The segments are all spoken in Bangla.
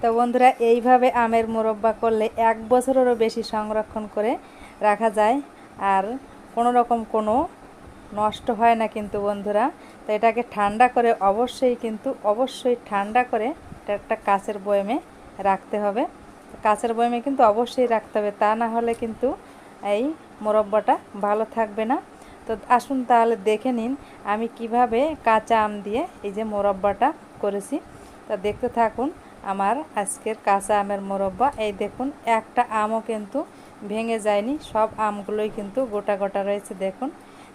তো বন্ধুরা, এইভাবে আমের মোরব্বা করলে এক বছরেরও বেশি সংরক্ষণ করে রাখা যায় আর কোনো রকম কোনো নষ্ট হয় না কিন্তু বন্ধুরা। তো এটাকে ঠান্ডা করে অবশ্যই কিন্তু, অবশ্যই ঠান্ডা করে এটা একটা কাচের বয়মে রাখতে হবে। কাচের বয়মে কিন্তু অবশ্যই রাখতে হবে, তা না হলে কিন্তু এই মোরব্বাটা ভালো থাকবে না। তো আসুন তাহলে দেখে নিন আমি কীভাবে কাঁচা আম দিয়ে এই যে মোরব্বাটা করেছি। তা দেখতে থাকুন আমার আজকের কাঁচা আমের মোরব্বা। এই দেখুন, একটা আমও কিন্তু ভেঙে যায়নি। সব আমগুলোই কিন্তু গোটা গোটা রয়েছে, দেখুন।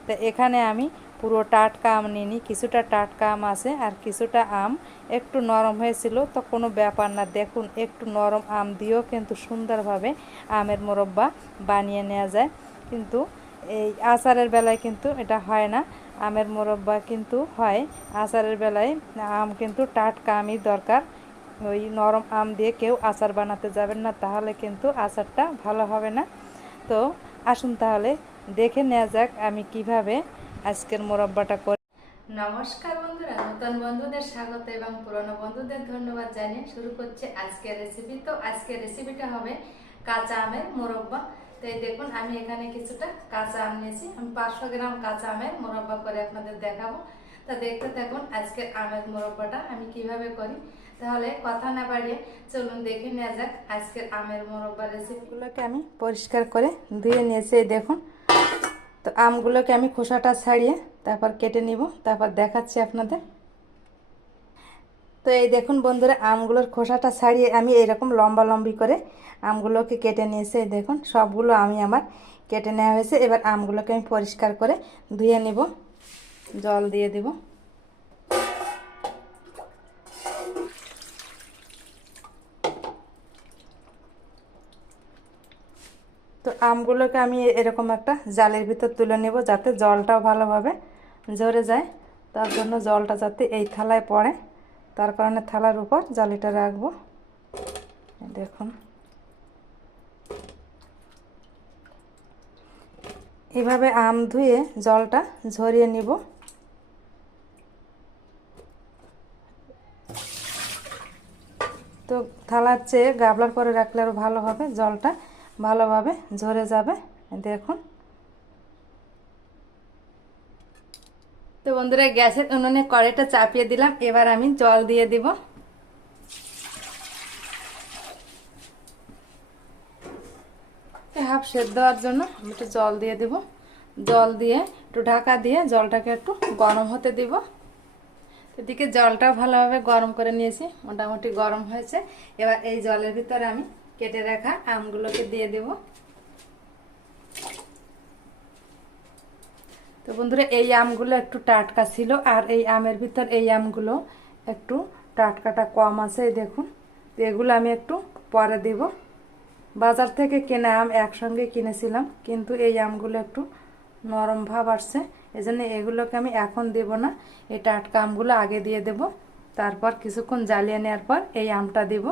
তো এখানে আমি পুরো টাটকা আম নিইনি, কিছুটা টাটকা আম আছে আর কিছুটা আম একটু নরম হয়েছিল। তো কোনো ব্যাপার না, দেখুন, একটু নরম আম দিয়েও কিন্তু সুন্দরভাবে আমের মোরব্বা বানিয়ে নেওয়া যায়। কিন্তু এই আচারের বেলায় কিন্তু এটা হয় না, আমের মোরব্বা কিন্তু হয়। আচারের বেলায় আম কিন্তু টাটকা আমই দরকার। ওই নরম আম দিয়ে কেউ আচার বানাতে যাবেন না, তাহলে কিন্তু আচারটা ভালো হবে না। তো আসুন তাহলে দেখে নেওয়া যাক আমি কীভাবে আজকের মোরব্বাটা করি। নমস্কার বন্ধুরা, নতুন বন্ধুদের স্বাগত এবং পুরনো বন্ধুদের ধন্যবাদ জানিয়ে শুরু করছে আজকের রেসিপি তো আজকের রেসিপিটা হবে কাঁচা আমের মোরব্বা। তো এই দেখুন, আমি এখানে কিছুটা কাঁচা আম নিয়েছি। আমি পাঁচশো গ্রাম কাঁচা আমের মোরব্বা করে আপনাদের দেখাবো। তা দেখতে থাকুন আজকের আমের মোরব্বাটা আমি কীভাবে করি। তাহলে কথা না বাড়িয়ে চলুন দেখে নেওয়া যাক আজকের আমের মোরব্বা রেসিপি এগুলোকে আমি পরিষ্কার করে ধুয়ে নিয়েছি দেখুন। তো আমগুলোকে আমি খোসাটা ছাড়িয়ে তারপর কেটে নিব, তারপর দেখাচ্ছি আপনাদের। তো এই দেখুন বন্ধুরা, আমগুলোর খোসাটা ছাড়িয়ে আমি এরকম লম্বা লম্বি করে আমগুলোকে কেটে নিয়েছি দেখুন। সবগুলো আমি আমার কেটে নেওয়া হয়েছে। এবার আমগুলোকে আমি পরিষ্কার করে ধুয়ে নিব, জল দিয়ে দেব। তো আমগুলোকে আমি এরকম একটা জালের ভিতর তুলে নেব যাতে জলটাও ভালোভাবে ঝরে যায়। তার জন্য জলটা যাতে এই থালায় পড়ে, তার কারণে থালার উপর জালিটা রাখব। দেখুন। এভাবে আম ধুয়ে জলটা ঝরিয়ে নিব। তো থালার চেয়ে গাবলার পরে রাখলে আরও ভালো হবে জলটা। ভালোভাবে ঝরে যাবে। দেখুন। তো বন্ধুরা, গ্যাসের উনুনে কড়াইটা চাপিয়ে দিলাম। এবার আমি জল দিয়ে দিব। হাফ সেদ্ধ দেওয়ার জন্য আমি একটু জল দিয়ে দিব। জল দিয়ে একটু ঢাকা দিয়ে জলটাকে একটু গরম হতে দিব। এদিকে জলটা ভালোভাবে গরম করে নিয়েছি। মোটামুটি গরম হয়েছে। এবার এই জলের ভিতরে আমি কেটে রাখা আমগুলোকে দিয়ে দেব। তো বন্ধুরা, এই আমগুলো একটু টাটকা ছিল আর এই আমের ভিতর এই আমগুলো একটু টাটকাটা কম আছে দেখুন। তো এগুলো আমি একটু পরে দেব। বাজার থেকে কেনা আম একসঙ্গে কিনেছিলাম, কিন্তু এই আমগুলো একটু নরম ভাব আসছে এই জন্য এগুলোকে আমি এখন দেব না। এই টাটকা আমগুলো আগে দিয়ে দেব, তারপর কিছুক্ষণ জ্বালিয়ে নেওয়ার পর এই আমটা দেব।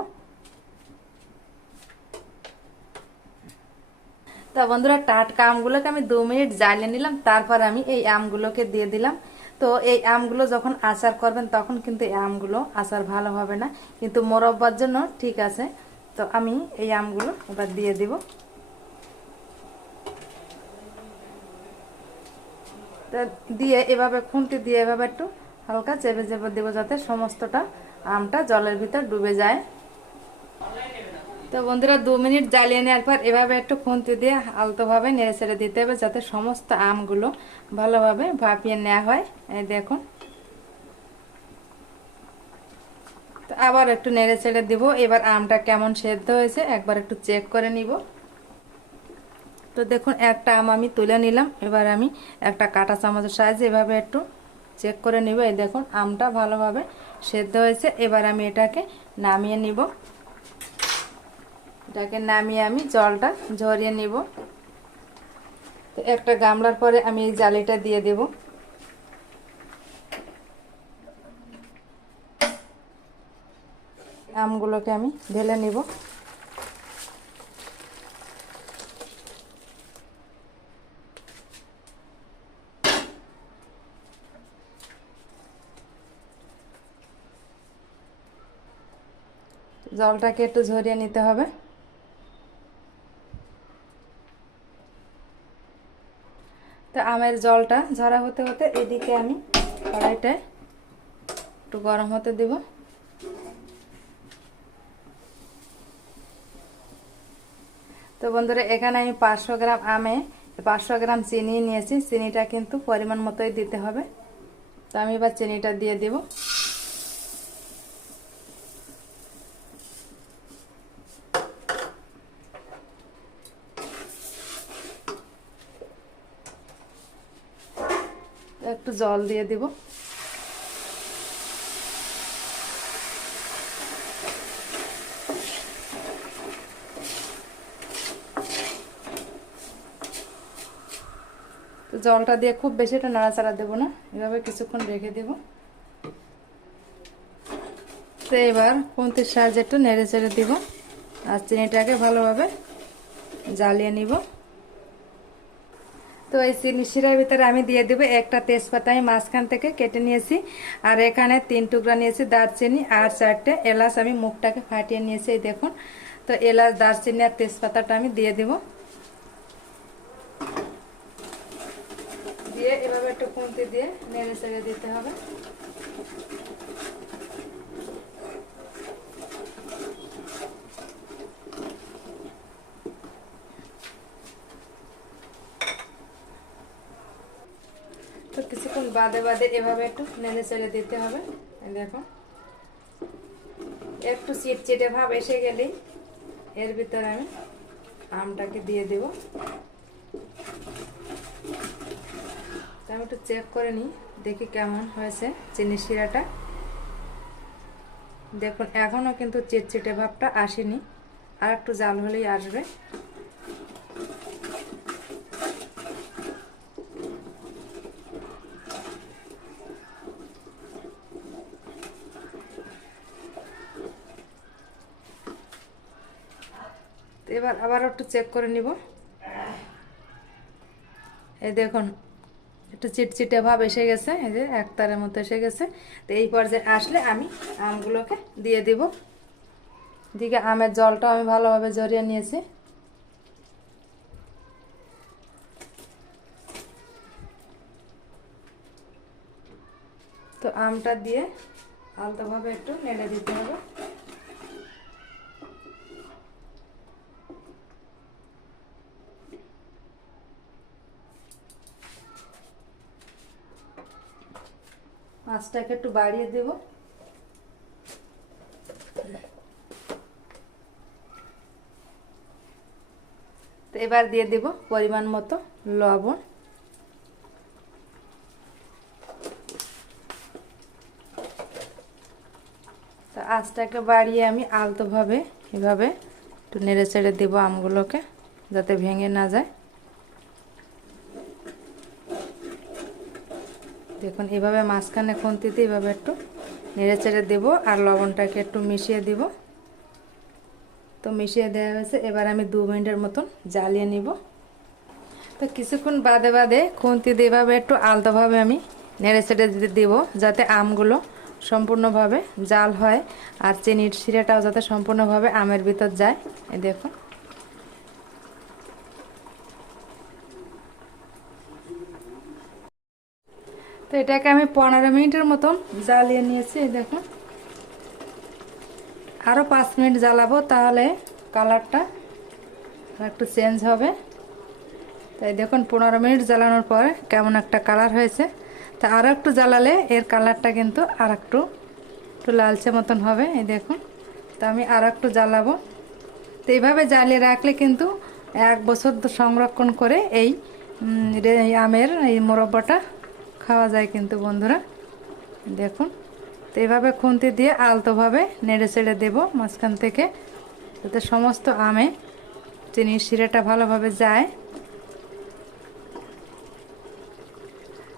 তা বন্ধুরা, টাটকা আমগুলোকে আমি দু মিনিট জ্বালিয়ে নিলাম, তারপর আমি এই আমগুলোকে দিয়ে দিলাম। তো এই আমগুলো যখন আচার করবেন, তখন কিন্তু এই আমগুলো আচার ভালো হবে না, কিন্তু মোরব্বার জন্য ঠিক আছে। তো আমি এই আমগুলো এবার দিয়ে দিব। দিয়ে এভাবে, খুন্তি দিয়ে এভাবে একটু হালকা চেপে চেপে দেবো যাতে সমস্তটা আমটা জলের ভিতর ডুবে যায়। তো বন্ধুরা, দু মিনিট জ্বালিয়ে নেওয়ার পর এভাবে একটু খুন্তি দিয়ে আলতোভাবে নেড়ে ছেড়ে দিতে হবে যাতে সমস্ত আমগুলো ভালোভাবে ভাপিয়ে নেওয়া হয়। এই দেখুন। তো আবার একটু নেড়ে ছেড়ে দিব। এবার আমটা কেমন সেদ্ধ হয়েছে একবার একটু চেক করে নিব। তো দেখুন, একটা আম আমি তুলে নিলাম। এবার আমি একটা কাঁটা চামচের সাহায্যে এভাবে একটু চেক করে নিব। এই দেখুন, আমটা ভালোভাবে সেদ্ধ হয়েছে। এবার আমি এটাকে নামিয়ে নিব। এটাকে নামিয়ে আমি জলটা ঝরিয়ে নিব। তো একটা গামলার পরে আমি এই জালিটা দিয়ে দেব। আমগুলোকে আমি ঢেলে নিব। জলটাকে একটু ঝরিয়ে নিতে হবে। আমের জলটা ঝরা হতে হতে এদিকে আমি কড়াইটায় একটু গরম হতে দেব। তো বন্ধুরা, এখানে আমি পাঁচশো গ্রাম আমে পাঁচশো গ্রাম চিনি নিয়েছি। চিনিটা কিন্তু পরিমাণ মতোই দিতে হবে। তো আমি এবার চিনিটা দিয়ে দেব। একটু জল দিয়ে দিব। তো জলটা দিয়ে খুব বেশি একটা নাড়াচাড়া দেবো না, এভাবে কিছুক্ষণ রেখে দেব। তো এবার খুন্তির সাহায্যে একটু নেড়ে চেড়ে দিব আর চিনিটাকে ভালোভাবে জ্বালিয়ে নিব। তো এই চিনি শিরার ভিতরে আমি দিয়ে দেবো একটা তেজপাতা, আমি মাঝখান থেকে কেটে নিয়েছি। আর এখানে তিন টুকরা নিয়েছি দারচিনি আর চারটে এলাচ আমি মুখটাকে ফাটিয়ে নিয়েছি, এই দেখুন। তো এলাচ, দারচিনি আর তেজপাতাটা আমি দিয়ে দেবো। দিয়ে এভাবে একটু খুন্তি দিয়ে নেড়ে চেড়ে দিতে হবে। তো কিছুক্ষণ বাদে বাদে এভাবে একটু নেড়ে চেড়ে দিতে হবে। দেখো। একটু চিটচিটে ভাব এসে গেলেই এর ভিতরে আমি আমটাকে দিয়ে দেব। আমি একটু চেক করে নিই, দেখি কেমন হয়েছে চিনি শিরাটা। দেখুন এখনও কিন্তু চিটচিটে ভাবটা আসেনি। আর একটু জাল হলেই আসবে। আবার একটু চেক করে নিব। এই দেখুন, একটু চিটচিটে ভাব এসে গেছে, এই যে একতারের মতো এসে গেছে। তো এই পর্যায়ে আসলে আমি আমগুলোকে দিয়ে দিব। দিকে আমের জলটা আমি ভালোভাবে জড়িয়ে নিয়েছি। তো আমটা দিয়ে আলতোভাবে একটু নেড়ে দিতে হবে। আঁচটাকে একটু বাড়িয়ে দেব। তো এবার দিয়ে দেব পরিমাণ মতো লবণ। তো আঁচটাকে বাড়িয়ে আমি আলতোভাবে এভাবে একটু নেড়ে চেড়ে দেবো আমগুলোকে যাতে ভেঙে না যায়। দেখুন এভাবে মাঝখানে খুন্তিতে এভাবে একটু নেড়ে চেড়ে দেবো আর লবণটাকে একটু মিশিয়ে দিব। তো মিশিয়ে দেওয়া হয়েছে, এবার আমি দু মিনিটের মতন জ্বালিয়ে নিব। তো কিছুক্ষণ বাদে বাদে খুন্তি দিয়ে এভাবে একটু আলতোভাবে আমি নেড়ে চেড়ে দিব, যাতে আমগুলো সম্পূর্ণভাবে জাল হয় আর চিনির শিরাটাও যাতে সম্পূর্ণভাবে আমের ভিতর যায়। দেখুন। তো এটাকে আমি পনেরো মিনিটের মতন জ্বালিয়ে নিয়েছি দেখুন। আরও পাঁচ মিনিট জ্বালাবো, তাহলে কালারটা একটু চেঞ্জ হবে। তাই দেখুন, পনেরো মিনিট জ্বালানোর পর কেমন একটা কালার হয়েছে। তা আরও একটু জ্বালালে এর কালারটা কিন্তু আর একটু একটু লালচে মতন হবে, এই দেখুন। তো আমি আরও একটু জ্বালাবো। তো এইভাবে জ্বালিয়ে রাখলে কিন্তু এক বছর সংরক্ষণ করে এই আমের এই মোরব্বাটা খাওয়া যায় কিন্তু বন্ধুরা। দেখুন, তো এভাবে খুন্তি দিয়ে আলতোভাবে নেড়ে চেড়ে দেবো মাঝখান থেকে, যাতে সমস্ত আমে চিনির শিরাটা ভালোভাবে যায়।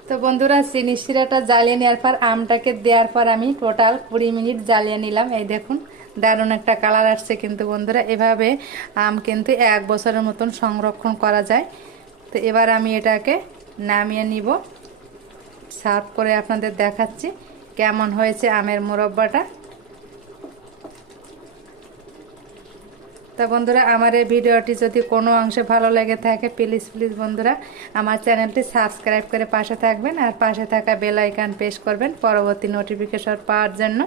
তো বন্ধুরা, চিনি শিরাটা জ্বালিয়ে নেওয়ার পর, আমটাকে দেওয়ার পর আমি টোটাল কুড়ি মিনিট জ্বালিয়ে নিলাম। এই দেখুন, দারুণ একটা কালার আসছে কিন্তু বন্ধুরা। এভাবে আম কিন্তু এক বছরের মতন সংরক্ষণ করা যায়। তো এবার আমি এটাকে নামিয়ে নিব। সার্ভ করে আপনাদের দেখাচ্ছি কেমন হয়েছে আমের মুরব্বাটা। তা বন্ধুরা, আমার এই ভিডিওটি যদি কোনো অংশে ভালো লেগে থাকে প্লিজ প্লিজ বন্ধুরা, আমার চ্যানেলটি সাবস্ক্রাইব করে পাশে থাকবেন আর পাশে থাকা বেল আইকন প্রেস করবেন পরবর্তী নোটিফিকেশন পাওয়ার জন্য।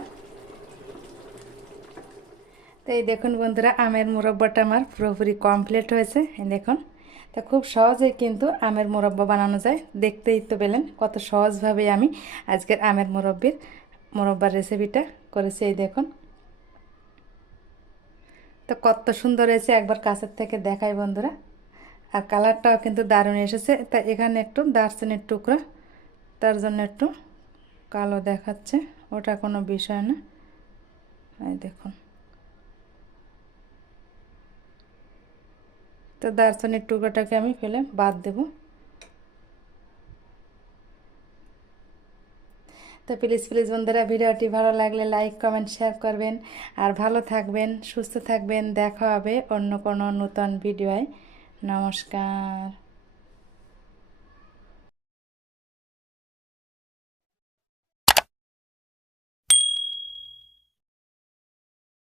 তো এই দেখুন বন্ধুরা, আমের মুরব্বাটা আমার পুরোপুরি কমপ্লিট হয়েছে। দেখুন। তা খুব সহজেই কিন্তু আমের মুরব্বা বানানো যায়। দেখতেই তো পেলেন কত সহজভাবে আমি আজকের আমের মুরব্বির, মুরব্বার রেসিপিটা করেছি, এই দেখুন। তো কত সুন্দর হয়েছে, একবার কাছের থেকে দেখাই বন্ধুরা। আর কালারটাও কিন্তু দারুণ এসেছে। তা এখানে একটু দারচিনির টুকরা, তার জন্য একটু কালো দেখাচ্ছে, ওটা কোনো বিষয় না। এই দেখুন। তো দারচিনির টুকরোটাকে আমি ফেলে বাদ দেব। তো প্লিজ প্লিজ বন্ধুরা ভিডিওটি ভালো লাগলে লাইক কমেন্ট শেয়ার করবেন। আর ভালো থাকবেন, সুস্থ থাকবেন, দেখা হবে অন্য কোনো নতুন ভিডিওয়। নমস্কার।